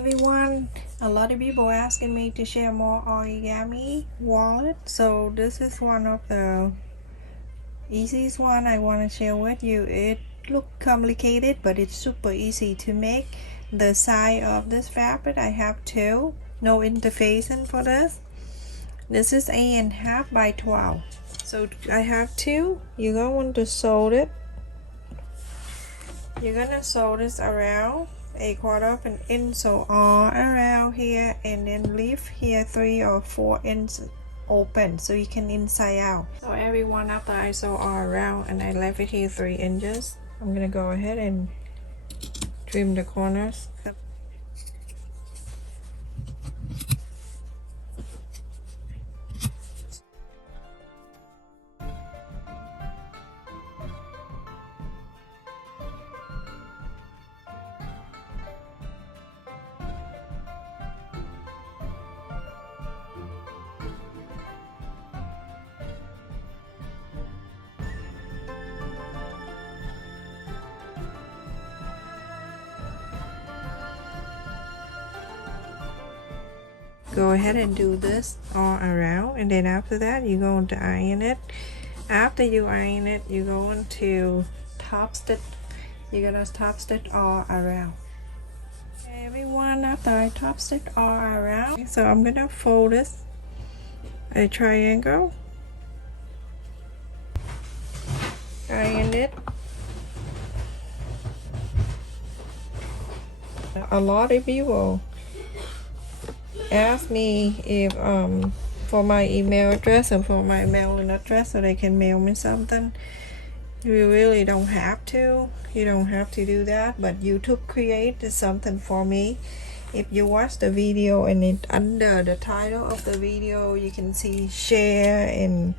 everyone, a lot of people asking me to share more origami wallet, so this is one of the easiest one I want to share with you. It look complicated, but it's super easy to make. The size of this fabric, I have two, no interfacing for this. This is 8.5 by 12, so I have two. You're going to sew it. You're gonna sew this around 1/4 of an inch, so all around here, and then leave here 3 or 4 inches open so you can inside out. So every one after I sew all around and I left it here 3 inches, I'm gonna go ahead and trim the corners. Go ahead and do this all around, and then after that you're going to iron it. After you iron it, you're going to top stitch. You're gonna top stitch all around. Everyone, after I top stitch all around, so I'm gonna fold this a triangle, iron it. A lot of people ask me if for my email address and for my mailing address so they can mail me something. You really don't have to. You don't have to do that, but YouTube created something for me. If you watch the video and it under the title of the video, you can see share and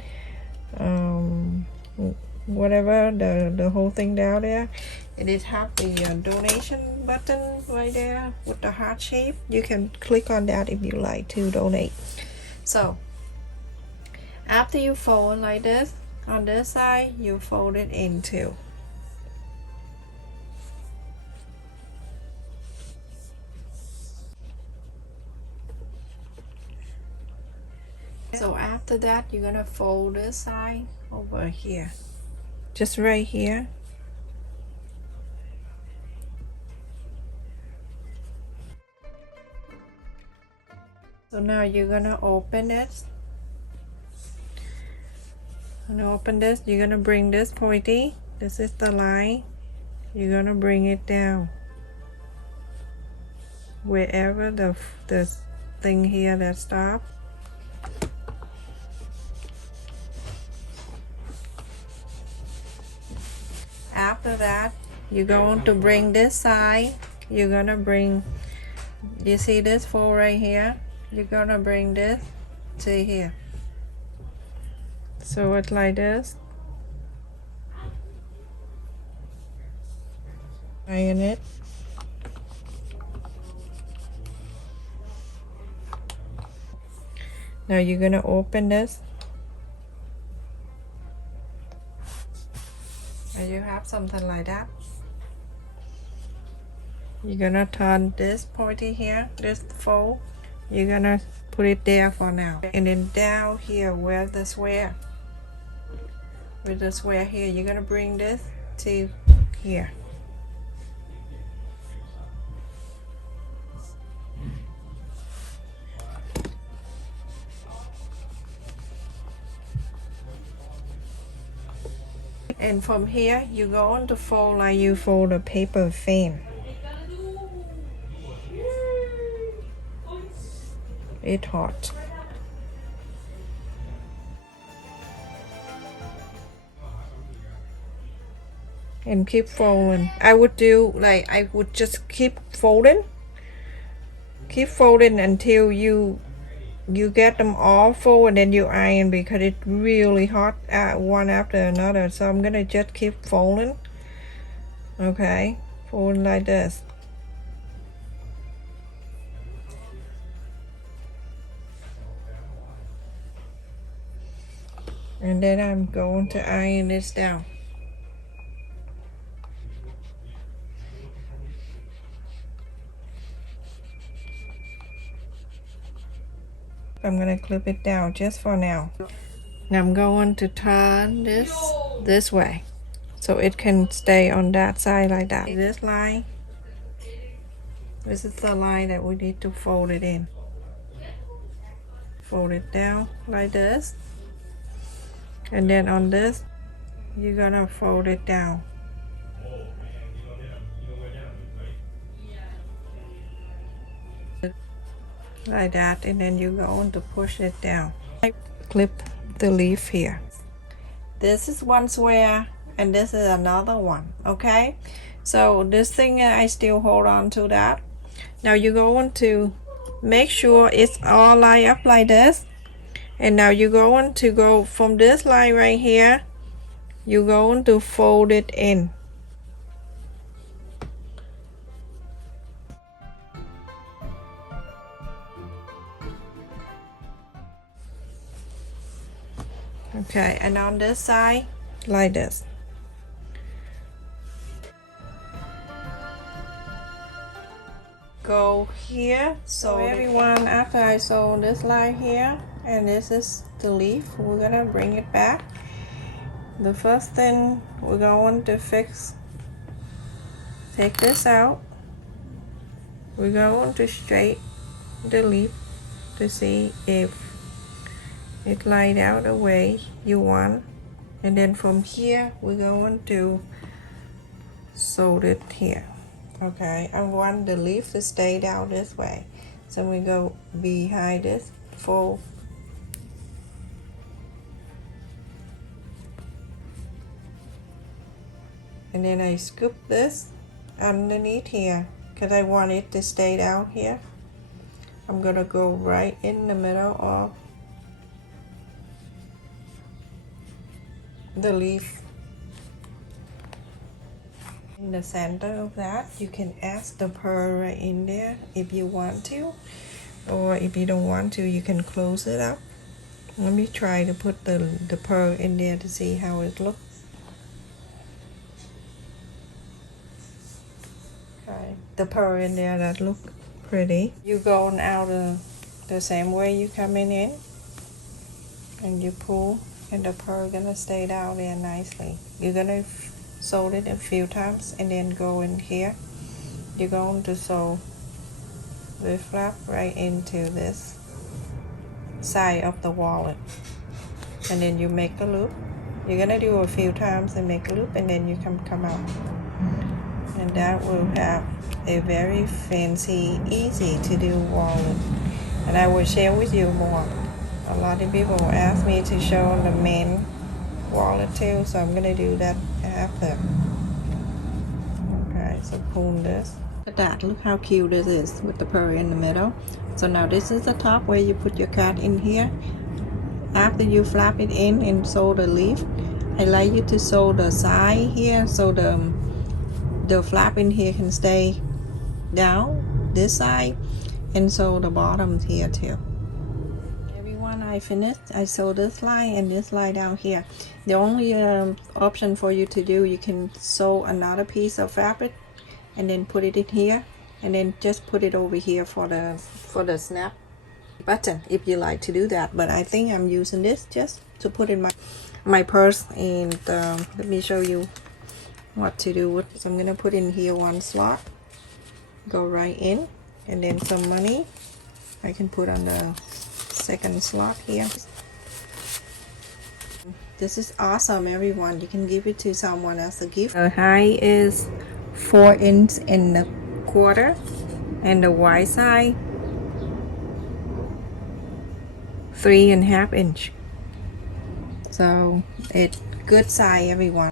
whatever, the whole thing down there. And it have the donation button right there with the heart shape. You can click on that if you like to donate. So after you fold like this, on this side you fold it in two. So after that you're gonna fold this side over here, just right here. So now you're gonna open it. Open this, you're gonna bring this pointy, this is the line, you're gonna bring it down wherever the thing here that stops. After that you're going to bring this side, you're gonna bring, you see this fold right here, you're gonna bring this to here. So it's like this. Iron it. Now you're gonna open this. And you have something like that. You're gonna turn this pointy here, this fold. You're gonna put it there for now. And then down here where the square, with the square here, you're gonna bring this to here. And from here you're going to fold like you fold a paper fan. It's hot. And keep folding. I would do like, I would just keep folding until you get them all full, and then you iron, because it's really hot one after another. So I'm gonna just keep folding. Okay, folding like this. And then I'm going to iron this down. I'm gonna clip it down just for now. I'm going to turn this way so it can stay on that side like that. This line, this is the line that we need to fold it in. Fold it down like this, and then on this you're gonna fold it down like that, and then you're going to push it down. Clip the leaf here. This is one square and this is another one. Okay, so this thing I still hold on to that. Now you're going to make sure it's all lined up like this, and now you're going to go from this line right here, you're going to fold it in. Okay, and on this side like this. Go here. So everyone, after I sew this line here and this is the leaf, we're gonna bring it back. The first thing we're going to fix, take this out. We're going to straight the leaf to see if it laid out the way you want, and then from here we're going to sew it here. Okay, I want the leaf to stay down this way, so we go behind this, fold, and then I scoop this underneath here because I want it to stay down here. I'm gonna go right in the middle of the leaf. In the center of that, you can add the pearl right in there if you want to, or if you don't want to, you can close it up. Let me try to put the pearl in there to see how it looks. Okay, the pearl in there, that look pretty. You going out the same way you coming in, and you pull, and the pearl gonna stay down there nicely. You're gonna sew it a few times and then go in here. You're going to sew the flap right into this side of the wallet, and then you make a loop. You're gonna do a few times and make a loop, and then you can come out, and that will have a very fancy, easy to do wallet. And I will share with you more. A lot of people ask me to show the main wallet too, so I'm gonna do that after. Okay, so pull this. Look at that, look how cute this is with the pearl in the middle. So now this is the top where you put your card in here. After you flap it in and sew the leaf, I like you to sew the side here so the flap in here can stay down this side, and sew the bottoms here too. I finished. I sew this line and this line down here. The only option for you to do, you can sew another piece of fabric and then put it in here, and then just put it over here for the snap button if you like to do that. But I think I'm using this just to put in my purse, and let me show you what to do with. So I'm gonna put in here one slot, go right in, and then some money I can put on the second slot here. This is awesome, everyone. You can give it to someone as a gift. The height is 4 inches and a quarter, and the wide side 3.5 inches. So it's good size, everyone.